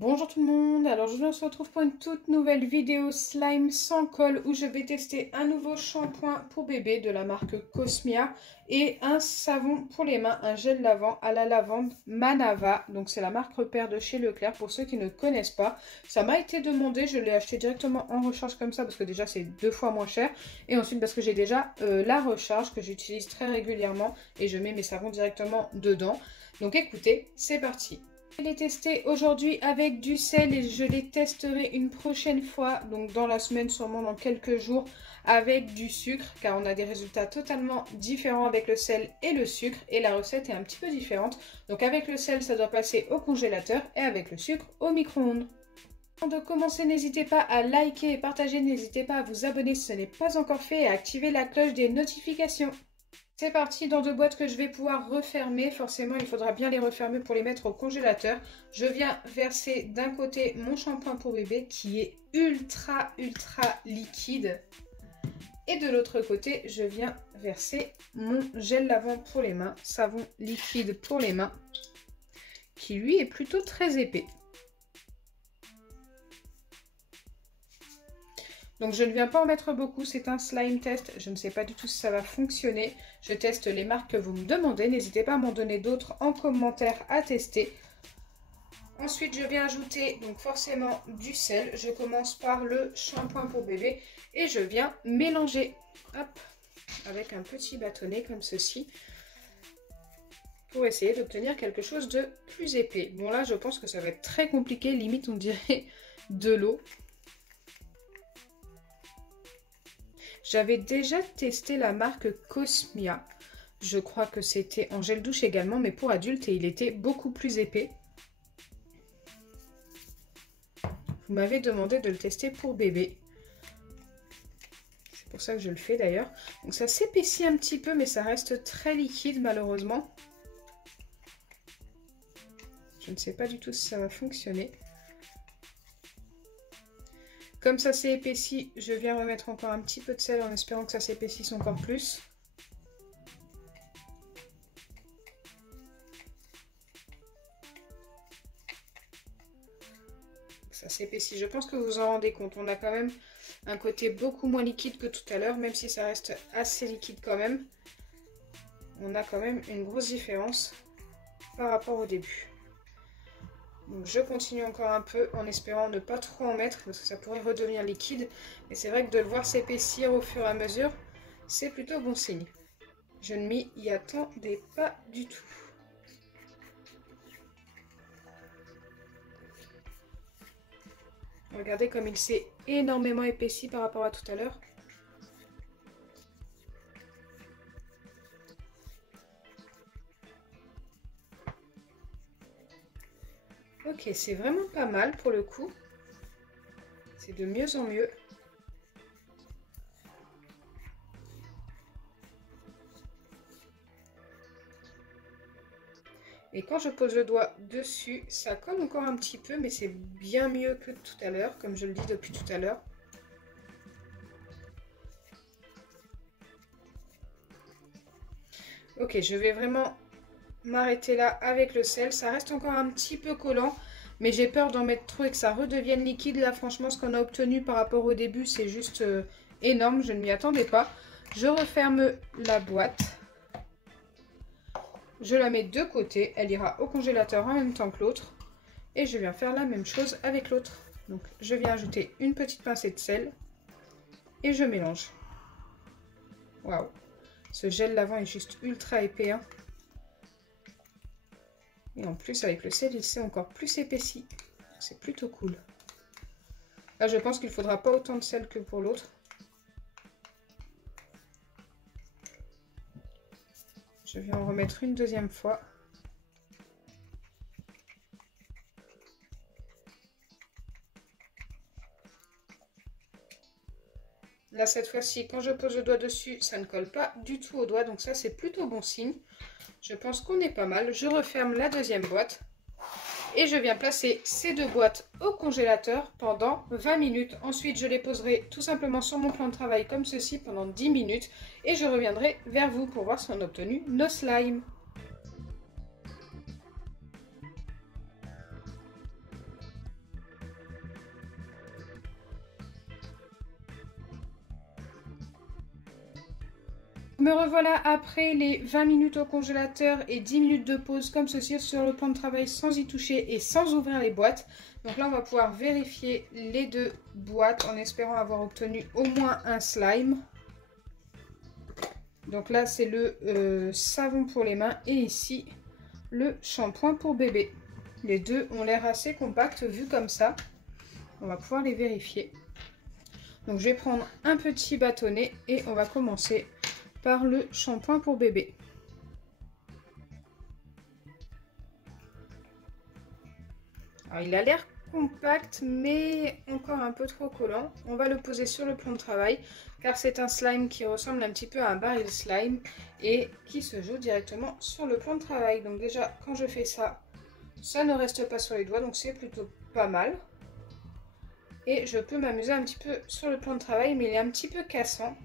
Bonjour tout le monde, alors je se retrouve pour une toute nouvelle vidéo slime sans colle où je vais tester un nouveau shampoing pour bébé de la marque Cosmia et un savon pour les mains, un gel lavant à la lavande Manava. Donc c'est la marque repère de chez Leclerc pour ceux qui ne connaissent pas. Ça m'a été demandé, je l'ai acheté directement en recharge comme ça parce que déjà c'est 2 fois moins cher et ensuite parce que j'ai déjà la recharge que j'utilise très régulièrement et je mets mes savons directement dedans. Donc écoutez, c'est parti. Je l'ai testé aujourd'hui avec du sel et je les testerai une prochaine fois, donc dans la semaine, sûrement dans quelques jours, avec du sucre, car on a des résultats totalement différents avec le sel et le sucre, et la recette est un petit peu différente. Donc avec le sel, ça doit passer au congélateur, et avec le sucre, au micro-ondes. Avant de commencer, n'hésitez pas à liker et partager, n'hésitez pas à vous abonner si ce n'est pas encore fait, et à activer la cloche des notifications. C'est parti dans 2 boîtes que je vais pouvoir refermer. Forcément, il faudra bien les refermer pour les mettre au congélateur. Je viens verser d'un côté mon shampoing pour bébé qui est ultra liquide. Et de l'autre côté, je viens verser mon gel lavant pour les mains, savon liquide pour les mains, qui lui est plutôt très épais. Donc je ne viens pas en mettre beaucoup, c'est un slime test, je ne sais pas du tout si ça va fonctionner. Je teste les marques que vous me demandez, n'hésitez pas à m'en donner d'autres en commentaire à tester. Ensuite je viens ajouter donc forcément du sel, je commence par le shampoing pour bébé et je viens mélanger, hop, avec un petit bâtonnet comme ceci, pour essayer d'obtenir quelque chose de plus épais. Bon là je pense que ça va être très compliqué, limite on dirait de l'eau. J'avais déjà testé la marque Cosmia. Je crois que c'était en gel douche également, mais pour adultes, et il était beaucoup plus épais. Vous m'avez demandé de le tester pour bébé. C'est pour ça que je le fais d'ailleurs. Donc ça s'épaissit un petit peu, mais ça reste très liquide malheureusement. Je ne sais pas du tout si ça va fonctionner. Comme ça s'est épaissi, je viens remettre encore un petit peu de sel en espérant que ça s'épaississe encore plus. Ça s'épaissit, je pense que vous vous en rendez compte. On a quand même un côté beaucoup moins liquide que tout à l'heure, même si ça reste assez liquide quand même. On a quand même une grosse différence par rapport au début. Donc je continue encore un peu en espérant ne pas trop en mettre parce que ça pourrait redevenir liquide. Mais c'est vrai que de le voir s'épaissir au fur et à mesure, c'est plutôt bon signe. Je ne m'y attendais pas du tout. Regardez comme il s'est énormément épaissi par rapport à tout à l'heure. Ok, c'est vraiment pas mal pour le coup. C'est de mieux en mieux. Et quand je pose le doigt dessus, ça colle encore un petit peu, mais c'est bien mieux que tout à l'heure, comme je le dis depuis tout à l'heure. Ok, je vais vraiment m'arrêter là avec le sel. Ça reste encore un petit peu collant, mais j'ai peur d'en mettre trop et que ça redevienne liquide. Là, franchement, ce qu'on a obtenu par rapport au début, c'est juste énorme. Je ne m'y attendais pas. Je referme la boîte. Je la mets de côté. Elle ira au congélateur en même temps que l'autre. Et je viens faire la même chose avec l'autre. Donc, je viens ajouter une petite pincée de sel. Et je mélange. Waouh! Ce gel lavant est juste ultra épais, hein. Et en plus, avec le sel, il s'est encore plus épaissi. C'est plutôt cool. Là, je pense qu'il ne faudra pas autant de sel que pour l'autre. Je vais en remettre une deuxième fois. Là, cette fois-ci, quand je pose le doigt dessus, ça ne colle pas du tout au doigt. Donc ça, c'est plutôt bon signe. Je pense qu'on est pas mal. Je referme la deuxième boîte. Et je viens placer ces 2 boîtes au congélateur pendant 20 minutes. Ensuite, je les poserai tout simplement sur mon plan de travail comme ceci pendant 10 minutes. Et je reviendrai vers vous pour voir si on a obtenu nos slimes. me revoilà après les 20 minutes au congélateur et 10 minutes de pause comme ceci sur le plan de travail sans y toucher et sans ouvrir les boîtes. Donc là on va pouvoir vérifier les deux boîtes en espérant avoir obtenu au moins un slime. Donc là c'est le savon pour les mains et ici le shampoing pour bébé. Les deux ont l'air assez compacts vu comme ça. On va pouvoir les vérifier. Donc je vais prendre un petit bâtonnet et on va commencer par le shampoing pour bébé. Alors il a l'air compact mais encore un peu trop collant. On va le poser sur le plan de travail car c'est un slime qui ressemble un petit peu à un baril slime et qui se joue directement sur le plan de travail. Donc déjà quand je fais ça, ça ne reste pas sur les doigts donc c'est plutôt pas mal. Et je peux m'amuser un petit peu sur le plan de travail mais il est un petit peu cassant.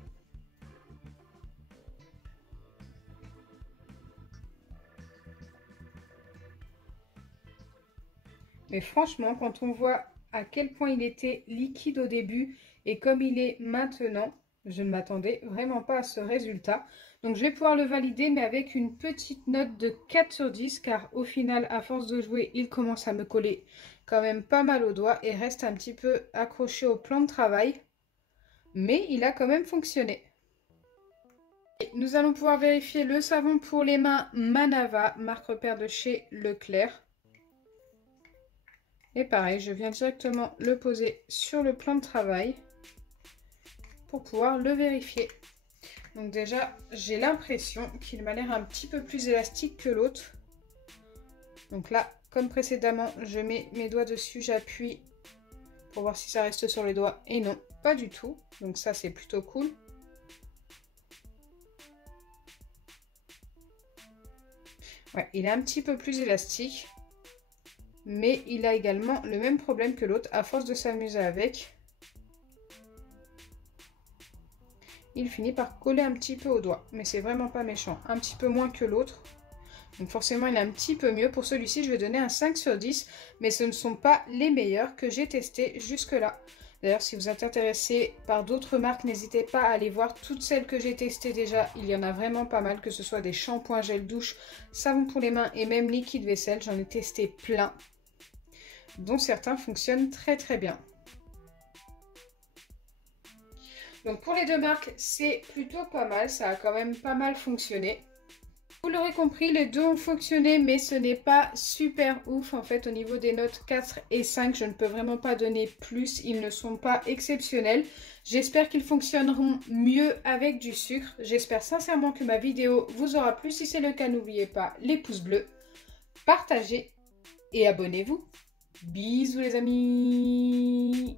Mais franchement, quand on voit à quel point il était liquide au début et comme il est maintenant, je ne m'attendais vraiment pas à ce résultat. Donc je vais pouvoir le valider mais avec une petite note de 4 sur 10 car au final, à force de jouer, il commence à me coller quand même pas mal aux doigts et reste un petit peu accroché au plan de travail. Mais il a quand même fonctionné. Et nous allons pouvoir vérifier le savon pour les mains Manava, marque repère de chez Leclerc. Et pareil, je viens directement le poser sur le plan de travail pour pouvoir le vérifier. Donc déjà, j'ai l'impression qu'il m'a l'air un petit peu plus élastique que l'autre. Donc là, comme précédemment, je mets mes doigts dessus, j'appuie pour voir si ça reste sur les doigts. Et non, pas du tout. Donc ça, c'est plutôt cool. Ouais, il est un petit peu plus élastique. Mais il a également le même problème que l'autre, à force de s'amuser avec. Il finit par coller un petit peu au doigt, mais c'est vraiment pas méchant. Un petit peu moins que l'autre. Donc forcément, il est un petit peu mieux. Pour celui-ci, je vais donner un 5 sur 10, mais ce ne sont pas les meilleurs que j'ai testés jusque-là. D'ailleurs, si vous êtes intéressé par d'autres marques, n'hésitez pas à aller voir toutes celles que j'ai testées déjà. Il y en a vraiment pas mal, que ce soit des shampoings, gel douche, savon pour les mains et même liquide vaisselle. J'en ai testé plein, dont certains fonctionnent très très bien. Donc pour les deux marques, c'est plutôt pas mal, ça a quand même pas mal fonctionné. Vous l'aurez compris, les deux ont fonctionné, mais ce n'est pas super ouf. En fait, au niveau des notes 4 et 5, je ne peux vraiment pas donner plus. Ils ne sont pas exceptionnels. J'espère qu'ils fonctionneront mieux avec du sucre. J'espère sincèrement que ma vidéo vous aura plu. Si c'est le cas, n'oubliez pas les pouces bleus, partagez et abonnez-vous. Bisous les amis!